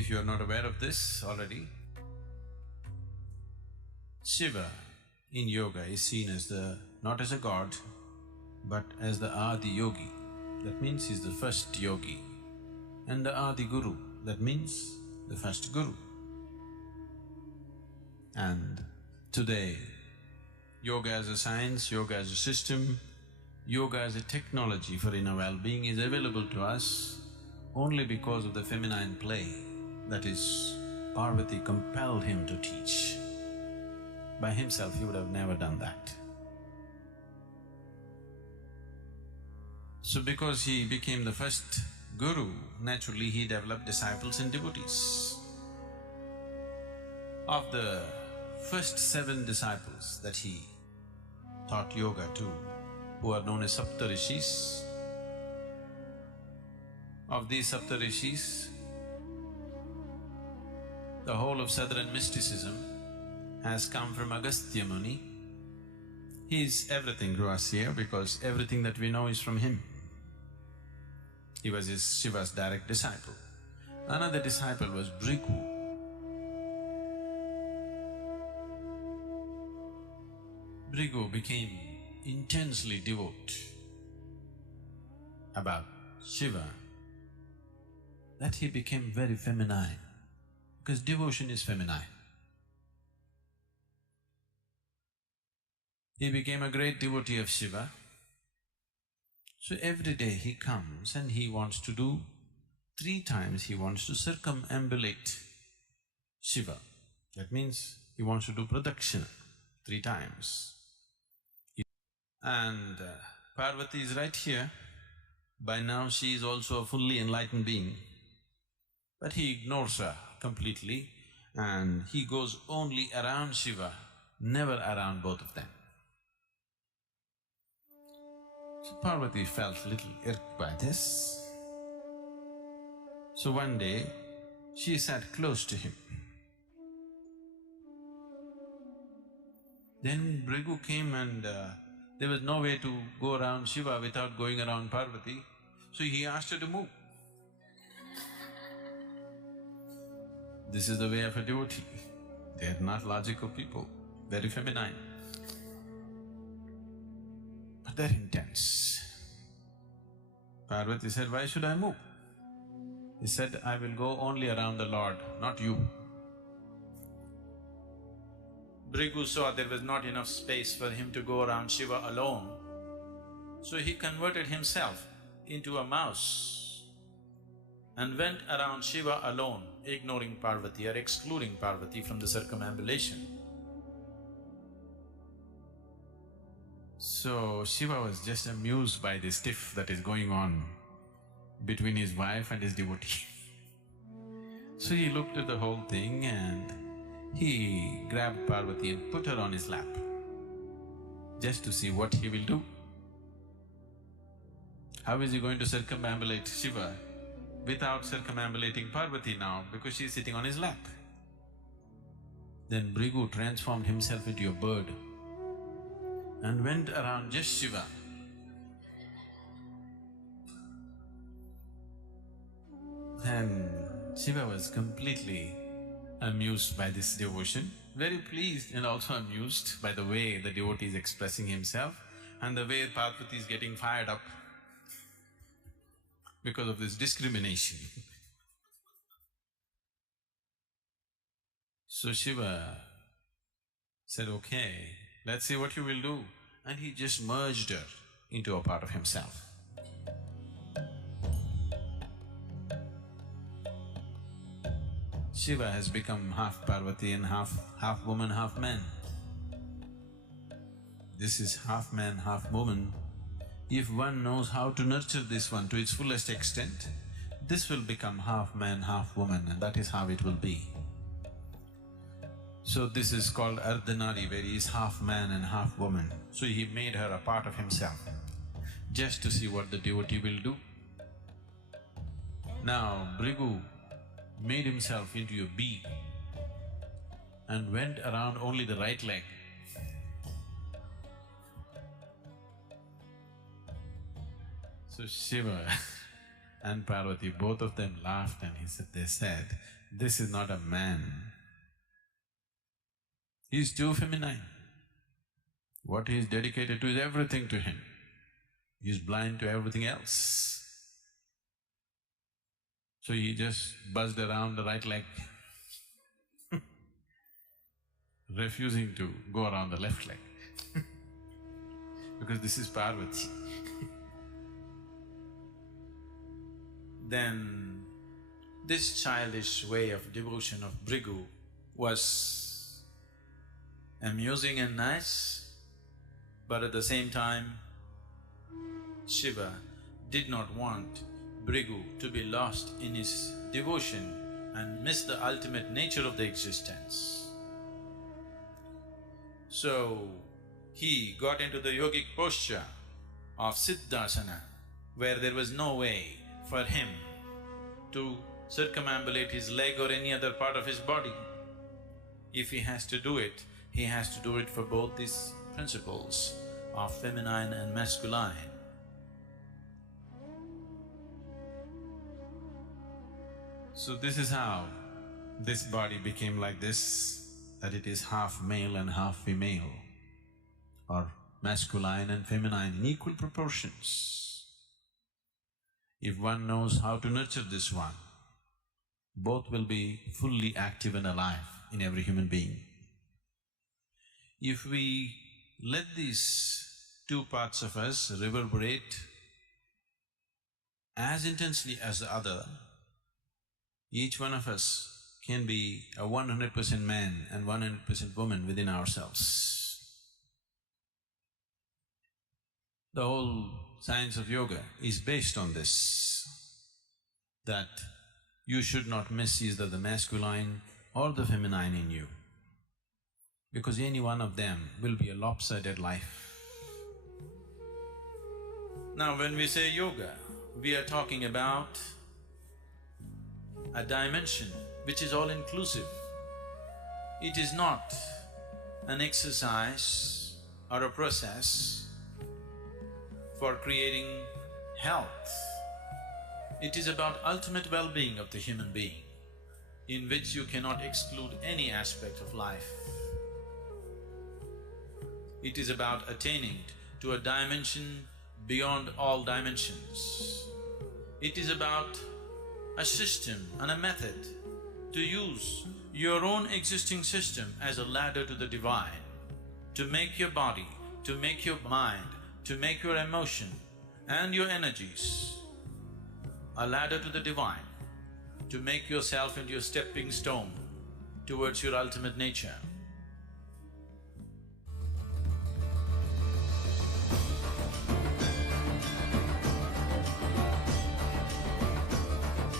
If you are not aware of this already, Shiva in yoga is seen as not as a god, but as the Adi Yogi. That means he's the first yogi. And the Adi Guru, that means the first guru. And today, yoga as a science, yoga as a system, yoga as a technology for inner well-being is available to us only because of the feminine play. That is, Parvati compelled him to teach. By himself, he would have never done that. So because he became the first guru, naturally he developed disciples and devotees. Of the first 7 disciples that he taught yoga to, who are known as Saptarishis, of these Saptarishis, the whole of southern mysticism has come from Agastya Muni. He is everything to us here because everything that we know is from him. He was Shiva's direct disciple. Another disciple was Bhrigu. Bhrigu became intensely devout about Shiva, that he became very feminine, because devotion is feminine. He became a great devotee of Shiva. So every day he comes and he wants to do… 3 times he wants to circumambulate Shiva. That means he wants to do pradakshina 3 times. And Parvati is right here. By now she is also a fully enlightened being. But he ignores her completely and he goes only around Shiva, never around both of them. So Parvati felt a little irked by this. So one day, she sat close to him. Then Bhrigu came and there was no way to go around Shiva without going around Parvati, so he asked her to move. This is the way of a devotee. They are not logical people, very feminine. But they're intense. Parvati said, "Why should I move?" He said, "I will go only around the Lord, not you." Bhrigu saw there was not enough space for him to go around Shiva alone, so he converted himself into a mouse and went around Shiva alone, ignoring Parvati or excluding Parvati from the circumambulation. So Shiva was just amused by this tiff that is going on between his wife and his devotee. So he looked at the whole thing and he grabbed Parvati and put her on his lap, just to see what he will do. How is he going to circumambulate Shiva without circumambulating Parvati now, because she is sitting on his lap? Then Bhrigu transformed himself into a bird and went around just Shiva. And Shiva was completely amused by this devotion, very pleased and also amused by the way the devotee is expressing himself and the way Parvati is getting fired up because of this discrimination. So Shiva said, "Okay, let's see what you will do." And he just merged her into a part of himself. Shiva has become half Parvati and half woman, half man. This is half man, half woman. If one knows how to nurture this one to its fullest extent, this will become half man, half woman, and that is how it will be. So this is called Ardhanari, where he is half man and half woman. So he made her a part of himself, just to see what the devotee will do. Now Bhrigu made himself into a bee and went around only the right leg. So Shiva and Parvati, both of them laughed and they said, "This is not a man. He's too feminine. What he is dedicated to is everything to him. He's blind to everything else." So he just buzzed around the right leg, refusing to go around the left leg because this is Parvati. Then this childish way of devotion of Bhrigu was amusing and nice, but at the same time, Shiva did not want Bhrigu to be lost in his devotion and miss the ultimate nature of the existence. So, he got into the yogic posture of Siddhasana, where there was no way for him to circumambulate his leg or any other part of his body. If he has to do it, he has to do it for both these principles of feminine and masculine. So this is how this body became like this, that it is half male and half female, or masculine and feminine in equal proportions. If one knows how to nurture this one, both will be fully active and alive in every human being. If we let these two parts of us reverberate as intensely as the other, each one of us can be a 100% man and 100% woman within ourselves. The whole science of yoga is based on this, that you should not miss either the masculine or the feminine in you, because any one of them will be a lopsided life. Now when we say yoga, we are talking about a dimension which is all-inclusive. It is not an exercise or a process for creating health. It is about ultimate well-being of the human being, in which you cannot exclude any aspect of life. It is about attaining to a dimension beyond all dimensions. It is about a system and a method to use your own existing system as a ladder to the divine, to make your body, to make your mind, to make your emotion and your energies a ladder to the divine, to make yourself into a stepping stone towards your ultimate nature.